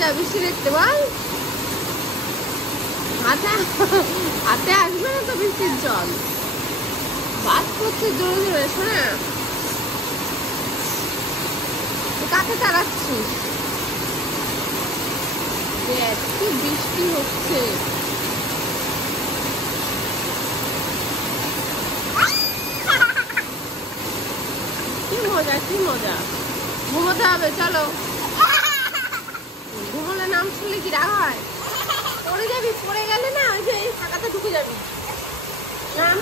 মজা বৃষ্টি দেখতে বল। হাতে হাতে আসবে না তো বৃষ্টির জল, বাস করছে জোরে জোরে। শোনা, কাকে তাড়াচ্ছিস? দেখ কি বৃষ্টি হচ্ছে। কি মজা, কি মজা। ঘুমোতে হবে, চলো। ঘুমোলে নাম শুনলে কি রাগ হয়? পড়ে যাবি, পড়ে গেলে না ওই যে ফাঁকাতে ঢুকে যাবি। নাম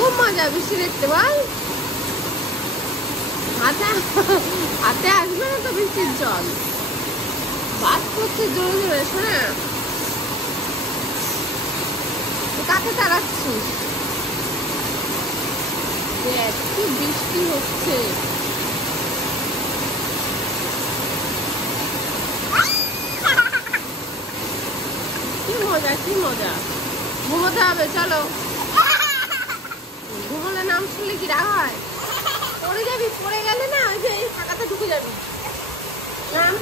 খুব মজা বৃষ্টি দেখতে বল। হাতে হাতে আসবে না তো বৃষ্টির জল, বাস করছে জোরে জোরে। শোনা, কাকে তাড়াচ্ছিস? দেখ কি বৃষ্টি হচ্ছে। কি মজা, কি মজা। ঘুমোতে হবে, চলো। ঘুমোলে নাম শুনলে কি রাগ হয়? পড়ে যাবি, পড়ে গেলে না ওই যে ফাঁকাতে ঢুকে যাবি। নাম